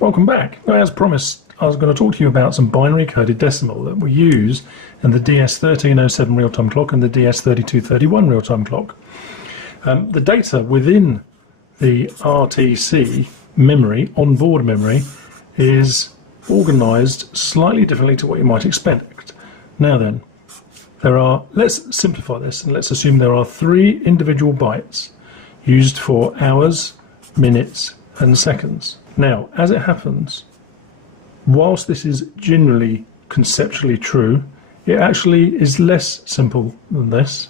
Welcome back. Now, as promised, I was going to talk to you about some binary coded decimal that we use in the DS1307 real-time clock and the DS3231 real-time clock. The data within the RTC memory, onboard memory, is organised slightly differently to what you might expect. Now then, let's simplify this and let's assume there are 3 individual bytes used for hours, minutes and seconds. Now, as it happens, whilst this is generally conceptually true, it actually is less simple than this.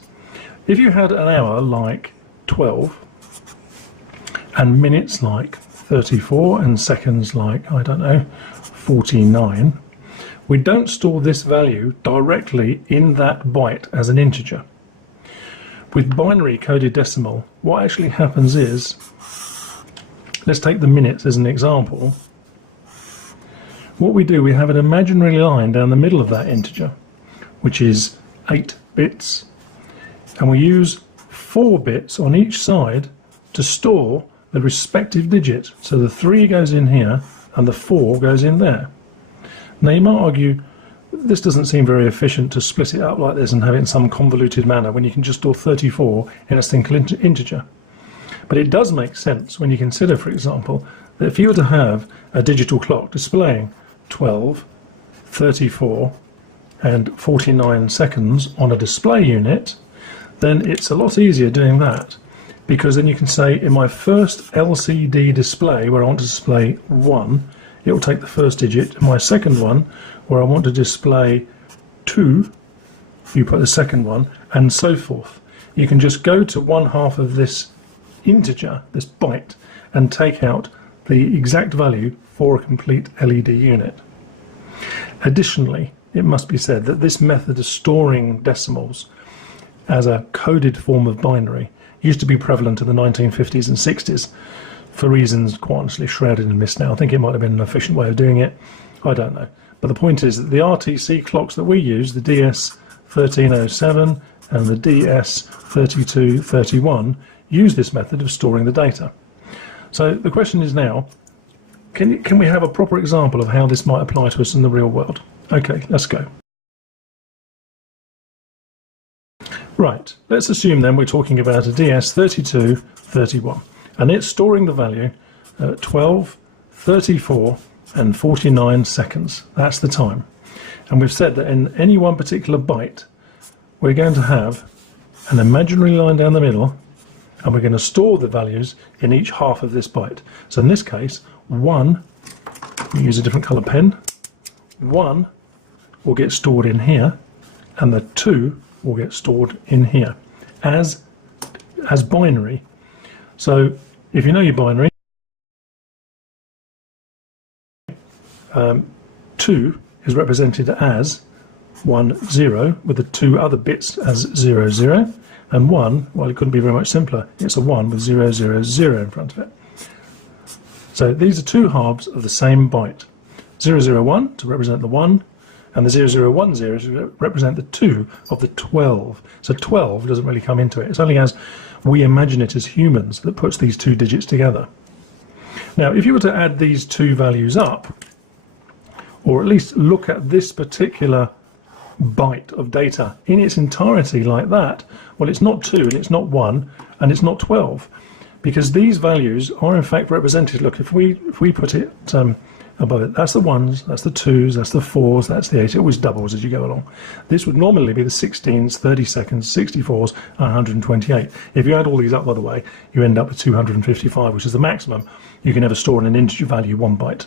If you had an hour like 12 and minutes like 34 and seconds like, I don't know, 49, we don't store this value directly in that byte as an integer. With binary coded decimal, what actually happens is, let's take the minutes as an example. What we do, we have an imaginary line down the middle of that integer, which is 8 bits, and we use 4 bits on each side to store the respective digit. So the 3 goes in here and the 4 goes in there. Now you might argue this doesn't seem very efficient to split it up like this and have it in some convoluted manner when you can just store 34 in a single integer. But it does make sense when you consider, for example, that if you were to have a digital clock displaying 12, 34 and 49 seconds on a display unit, then it's a lot easier doing that, because then you can say in my first LCD display where I want to display 1, it will take the first digit. In my second one where I want to display 2, you put the second one, and so forth. You can just go to one half of this integer, this byte, and take out the exact value for a complete LED unit. Additionally, it must be said that this method of storing decimals as a coded form of binary used to be prevalent in the 1950s and 60s for reasons quite honestly shrouded in mist now. I think it might have been an efficient way of doing it. I don't know. But the point is that the RTC clocks that we use, the DS1307 and the DS3231, use this method of storing the data. So the question is now, can we have a proper example of how this might apply to us in the real world? Okay, let's go. Right, let's assume then we're talking about a DS3231 and it's storing the value at 12, 34 and 49 seconds. That's the time. And we've said that in any one particular byte we're going to have an imaginary line down the middle and we're going to store the values in each half of this byte. So in this case, 1, we use a different colour pen, 1 will get stored in here and the 2 will get stored in here as binary. So if you know your binary, 2 is represented as 1, 0 with the 2 other bits as 0, 0, and 1, well, it couldn't be very much simpler. It's a 1 with 0, 0, 0 in front of it. So these are 2 halves of the same byte. 001 to represent the 1, and the 0010 to represent the 2 of the 12. So 12 doesn't really come into it. It's only as we imagine it as humans that puts these 2 digits together. Now, if you were to add these 2 values up, or at least look at this particular byte of data in its entirety like that, well, it's not 2 and it's not 1 and it's not 12, because these values are in fact represented. Look, if we put it above it, that's the 1s, that's the 2s, that's the 4s, that's the 8s. It always doubles as you go along. This would normally be the 16s, 32nds, 64s, and 128. If you add all these up, by the way, you end up with 255, which is the maximum you can ever store in an integer value 1 byte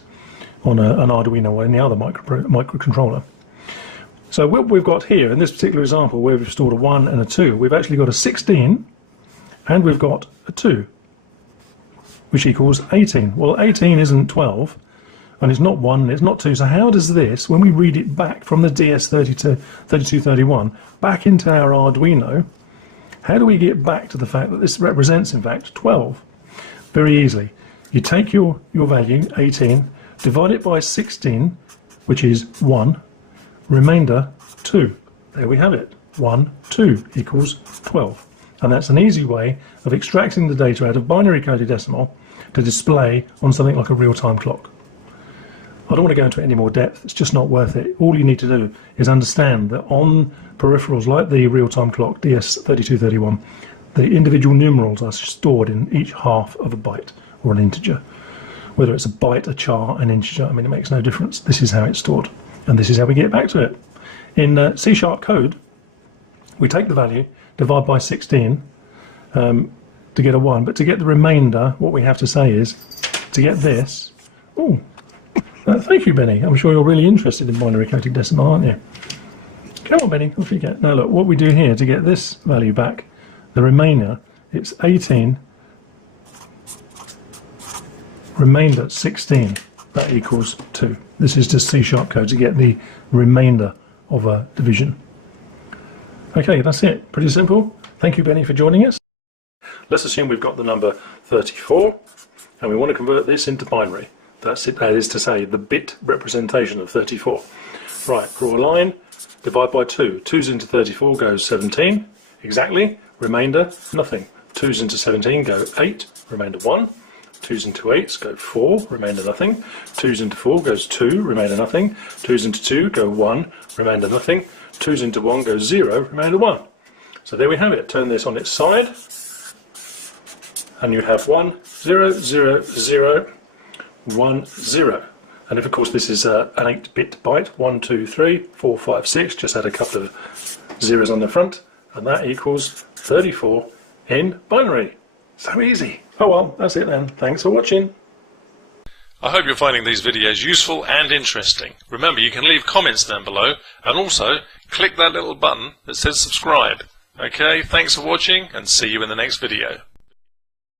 on an Arduino or any other microcontroller. So what we've got here in this particular example, where we've stored a 1 and a 2, we've actually got a 16 and we've got a 2, which equals 18. Well, 18 isn't 12, and it's not 1, and it's not 2. So how does this, when we read it back from the DS3231 back into our Arduino, how do we get back to the fact that this represents, in fact, 12? Very easily. You take your value, 18, divide it by 16, which is 1, remainder 2. There we have it. 1, 2 equals 12. And that's an easy way of extracting the data out of binary coded decimal to display on something like a real-time clock. I don't want to go into any more depth, it's just not worth it. All you need to do is understand that on peripherals like the real-time clock DS3231, the individual numerals are stored in each half of a byte or an integer. Whether it's a byte, a char, an integer, I mean, it makes no difference. This is how it's stored, and this is how we get back to it. In C# code, we take the value, divide by 16 to get a 1, but to get the remainder, what we have to say is, to get this, thank you, Benny. I'm sure you're really interested in binary coded decimal, aren't you? Come on, Benny, off you get. Now look, what we do here to get this value back, the remainder, it's 18, remainder 16, that equals 2. This is just C# code to get the remainder of a division. Okay, that's it. Pretty simple. Thank you, Benny, for joining us. Let's assume we've got the number 34, and we want to convert this into binary. That's it, that is to say, the bit representation of 34. Right, draw a line, divide by 2. 2's into 34 goes 17, exactly. Remainder, nothing. 2's into 17 go 8, remainder 1. 2's into 8s go 4, remainder nothing. 2's into 4 goes 2, remainder nothing. 2's into 2 go 1, remainder nothing. 2's into 1 goes 0, remainder 1. So there we have it. Turn this on its side, and you have 1, 0, 0, 0, 1, 0. And if, of course, this is an 8-bit byte, 1, 2, 3, 4, 5, 6, just add a couple of zeros on the front, and that equals 34 in binary. So easy. Oh well, that's it then. Thanks for watching. I hope you're finding these videos useful and interesting. Remember, you can leave comments down below, and also click that little button that says subscribe. Okay, thanks for watching, and see you in the next video.